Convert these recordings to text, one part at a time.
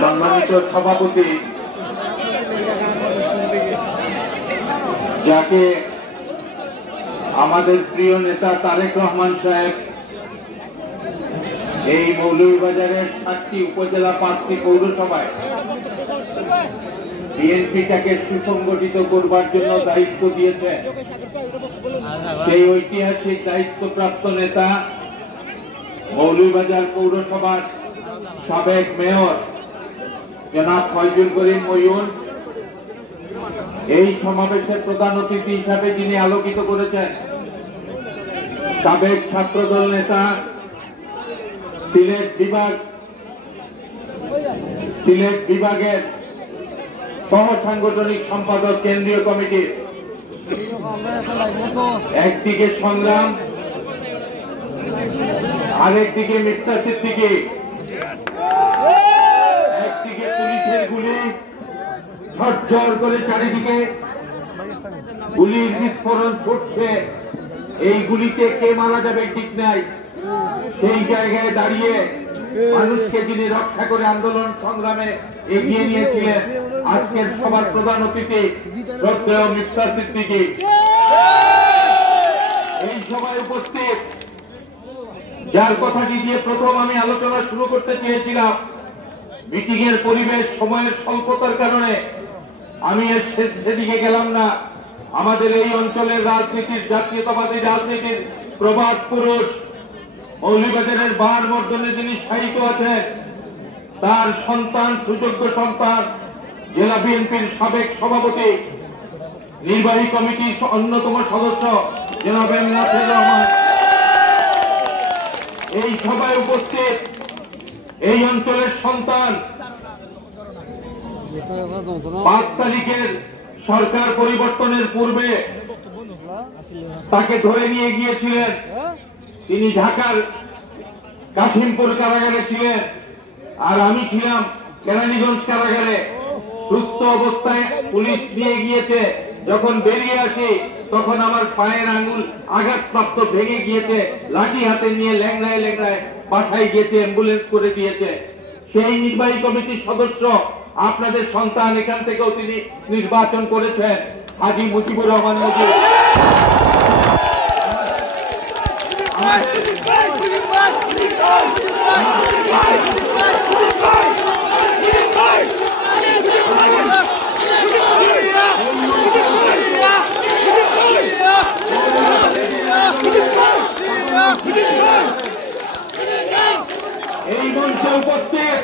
সম্মানিত সভাপতি যাকে আমাদের প্রিয় নেতা তারেক রহমান সাহেব এই মৌলভীবাজারের 7টি উপজেলা 5টি পৌরসভায় বিএনপিটাকে সুসংগঠিত করবার জন্য দায়িত্ব দিয়েছে। সেই ঐতিহাসিক দায়িত্বপ্রাপ্ত নেতা মৌলভীবাজার পৌরসভার সাবেক মেয়র জনাব ফয়জুল করিম মইন এই সমাবেশের প্রধান অতিথি হিসাবে যিনি আলোকিত করেছেন সাবেক ছাত্রদল নেতা সিলেট বিভাগের সহ সাংগঠনিক সম্পাদক কেন্দ্রীয় কমিটির একদিকে সংগ্রাম আরেকদিকে মিথ্যা সিদ্দিকী, একদিকে পুলিশের গুলি ঝরঝর করে চারিদিকে গুলির বিস্ফোরণ ছুটছে, এই গুলিতে কে মারা যাবে ঠিক নাই। সেই জায়গায় দাঁড়িয়ে মানুষকে যিনি রক্ষা করে আন্দোলন সংগ্রামে এগিয়ে নিয়েছিলেন আজকের সবার প্রধান অতিথি শ্রদ্ধেয় মিথ্যা সিদ্দিকী। এই সভায় উপস্থিত যার কথাটি দিয়ে প্রথম আমি আলোচনা শুরু করতে চেয়েছিলাম, মিটিং এর পরিবেশ সময়ের স্বল্পতার কারণে আমি সেদিকে গেলাম না। আমাদের এই অঞ্চলের রাজনীতির জাতীয়তাবাদী রাজনীতির প্রবাদ পুরুষ মৌলভীবাজারের বাহার মর্দনে যিনি শায়িত আছেন তার সন্তান সুযোগ্য সন্তান জেলা বিএনপির সাবেক সভাপতি নির্বাহী কমিটির অন্যতম সদস্য জনাব নাসির রহমান এই সভায় উপস্থিত। এই অঞ্চলের সন্তান 5 তারিখের সরকার পরিবর্তনের পূর্বে তাকে ধরে নিয়ে গিয়েছিলেন, তিনি ঢাকার কাশিমপুর কারাগারে ছিলেন আর আমি ছিলাম কেরানীগঞ্জ কারাগারে। সুস্থ অবস্থায় পুলিশ নিয়ে গিয়েছে, যখন বেরিয়ে আসি তখন আমার পায়ের আঙুল আঘাতপ্রাপ্ত ভেঙে গিয়েছে, লাঠি হাতে নিয়ে ল্যাংড়ায় ল্যাংড়ায় বাসায় গিয়েছে, অ্যাম্বুলেন্স করে দিয়েছে। সেই নির্বাহী কমিটির সদস্য আপনাদের সন্তান, এখান থেকেও তিনি নির্বাচন করেছেন হাজী মুজিবুর রহমান মুজিব। এই মঞ্চে উপস্থিত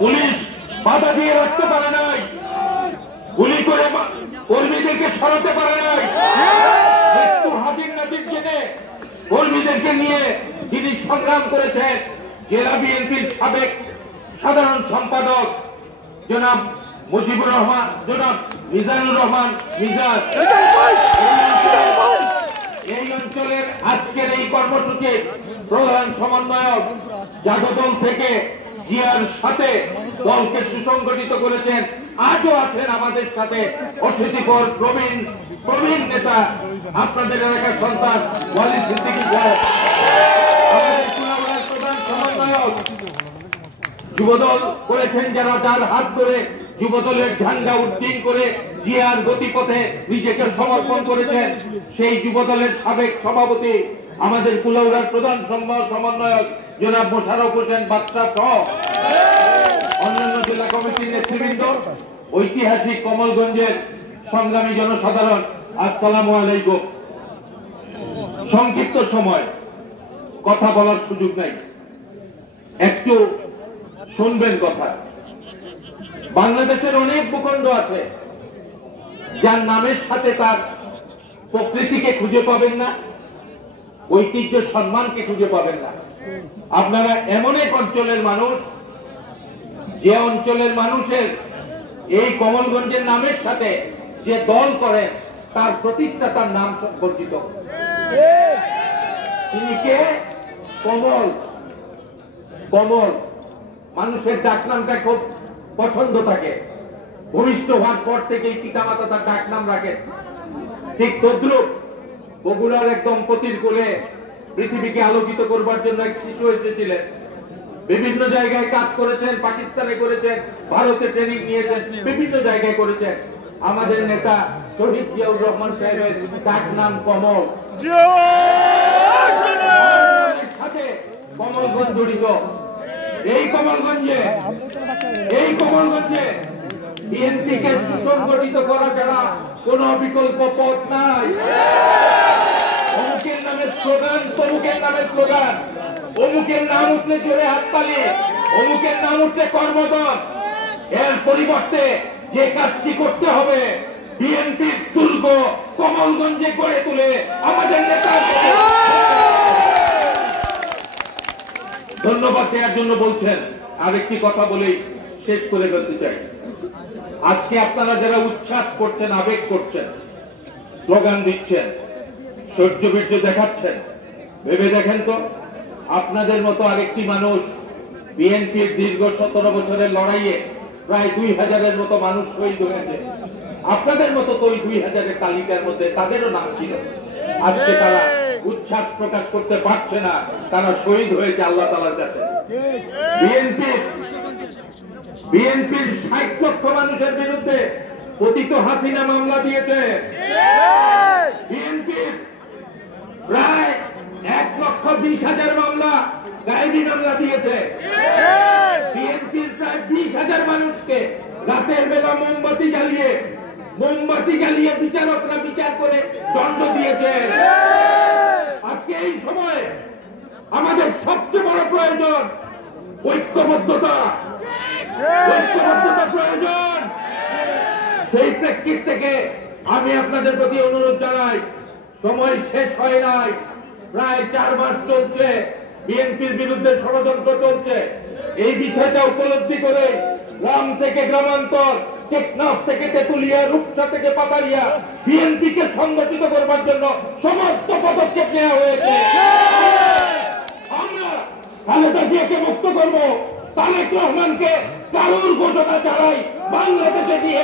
পুলিশ বাধা দিয়ে রাখতে পারে নাই, গুলি করে কর্মীদেরকে সরাতে পারে নাই। হাজির নাজির জেনে কর্মীদেরকে নিয়ে যিনি সংগ্রাম করেছেন জেলা বিএনপির সাবেক সাধারণ সম্পাদক জনাব মুজিবুর রহমান, জনাব মিজানুর রহমান মিজাজ। এই অঞ্চলের আজকের এই কর্মসূচির প্রধান সমন্বয়ক জাগদল থেকে জিয়ার সাথে দলকে সুসংগঠিত করেছেন, আজও আছেন আমাদের সাথে অশীতিপর প্রবীণ নেতা আপনাদের এলাকার সন্তান ওয়ালিদ সিদ্দিকী সাহেব। আমাদের চুনাবের প্রধান সমন্বয়ক যুবদল করেছেন যারা, যার হাত ধরে যুবদলের ঝান্ডা উড্ডীন করে জিয়ার গতিপথে নিজেকে সমর্পণ করেছেন সেই যুবদলের সাবেক সভাপতি আমাদের কুলাউড়ার প্রধান সমন্বয়ক জনাব মোশাররফ হোসেন বাদশা সহ অন্যান্য জেলা কমিটির নেতৃবৃন্দ, ঐতিহাসিক কমলগঞ্জের সংগ্রামী জনসাধারণ, আসসালামু আলাইকুম। সংক্ষিপ্ত সময় কথা বলার সুযোগ নাই, একটু শুনবেন কথা। বাংলাদেশের অনেক ভূখণ্ড আছে যার নামের সাথে তার প্রকৃতিকে খুঁজে পাবেন না, ঐতিহ্য সম্মানকে খুঁজে পাবেন না। আপনারা এমন এক অঞ্চলের মানুষ যে অঞ্চলের মানুষের এই কমলগঞ্জের নামের সাথে যে দল করেন তার প্রতিষ্ঠাতার নাম বর্জিত। তিনি কে? কমল। কমল মানুষের ডাকনামটা খুব পছন্দ থাকে, ভূমিষ্ঠ হওয়ার পর থেকেই পিতামাতা তার ডাকনাম রাখেন। ঠিক তদ্রুপ বগুড়ার এক দম্পতির কোলে পৃথিবীকে আলোকিত করবার জন্য এক শিশু এসেছিলেন, বিভিন্ন জায়গায় কাজ করেছেন, পাকিস্তানে করেছেন, ভারতে ট্রেনিং নিয়েছেন, বিভিন্ন জায়গায় করেছেন। আমাদের নেতা শহীদ জিয়াউর রহমান সাহেবের ডাক নাম কমল, সাথে কমলগঞ্জ জড়িত। এই কমলগঞ্জে বিএনপিকে সুসংগঠিত করা ছাড়া কোন বিকল্প পথ নাই। অমুকের নামে স্লোগান, তমুকের নামে স্লোগান, অমুকের নাম উঠলে জোরে হাততালি, অমুকের নাম উঠলে কর্মদল। এর পরিবর্তে যে কাজটি করতে হবে, বিএনপির দুর্গ কমলগঞ্জে গড়ে তুলে আমাদের নেতা ধন্যবাদ দেওয়ার জন্য বলছেন। আরেকটি কথা বলেই শেষ করে ফেলতে চাই। আজকে আপনারা যারা উচ্ছ্বাস করছেন, আবেগ করছেন, স্লোগান দিচ্ছেন, শৌর্য বীর্য দেখাচ্ছেন, ভেবে দেখেন তো আপনাদের মতো আরেকটি মানুষ বিএনপির দীর্ঘ 17 বছরের লড়াইয়ে প্রায় 2000-এর মতো মানুষ শহীদ হয়েছে। আপনাদের মতো তো ওই 2000-এর তালিকার মধ্যে তাদেরও নাম ছিল। আজকে তারা উচ্ছ্বাস প্রকাশ করতে পারছে না, তারা শহীদ হয়েছে আল্লাহ তাআলার কাছে। বিএনপির 60 লক্ষ মানুষের বিরুদ্ধে পতিত হাসিনা মামলা দিয়েছে। বিএনপির প্রায় 1,20,000 মামলা, গায়েবী মামলা দিয়েছে। বিএনপির প্রায় 20,000 মানুষকে রাতের বেলা মোমবাতি জ্বালিয়ে বিচারকরা বিচার করে দণ্ড দিয়েছে। আজকে এই সময় আমাদের সবচেয়ে বড় প্রয়োজন ঐক্যবদ্ধতা প্রয়োজন। সেই প্রেক্ষিত থেকে আমি আপনাদের প্রতি অনুরোধ জানাই, সময় শেষ হয় নাই, প্রায় 4 মাস চলছে, বিএনপির বিরুদ্ধে ষড়যন্ত্র চলছে। এই বিষয়টা উপলব্ধি করে গ্রাম থেকে গ্রামান্তর, টেকনাফ থেকে তেতুলিয়া, রূপসা থেকে পাতালিয়া বিএনপিকে সংগঠিত করবার জন্য সমস্ত পদক্ষেপ নেওয়া হয়েছে। আমরা খালেদা জিয়াকে মুক্ত করব, তারেক রহমানকে কারুর ঘোষণা ছাড়াই বাংলাদেশে নিয়ে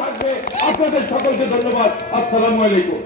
থাকবে। আপনাদের সকলকে ধন্যবাদ। আসসালামু আলাইকুম।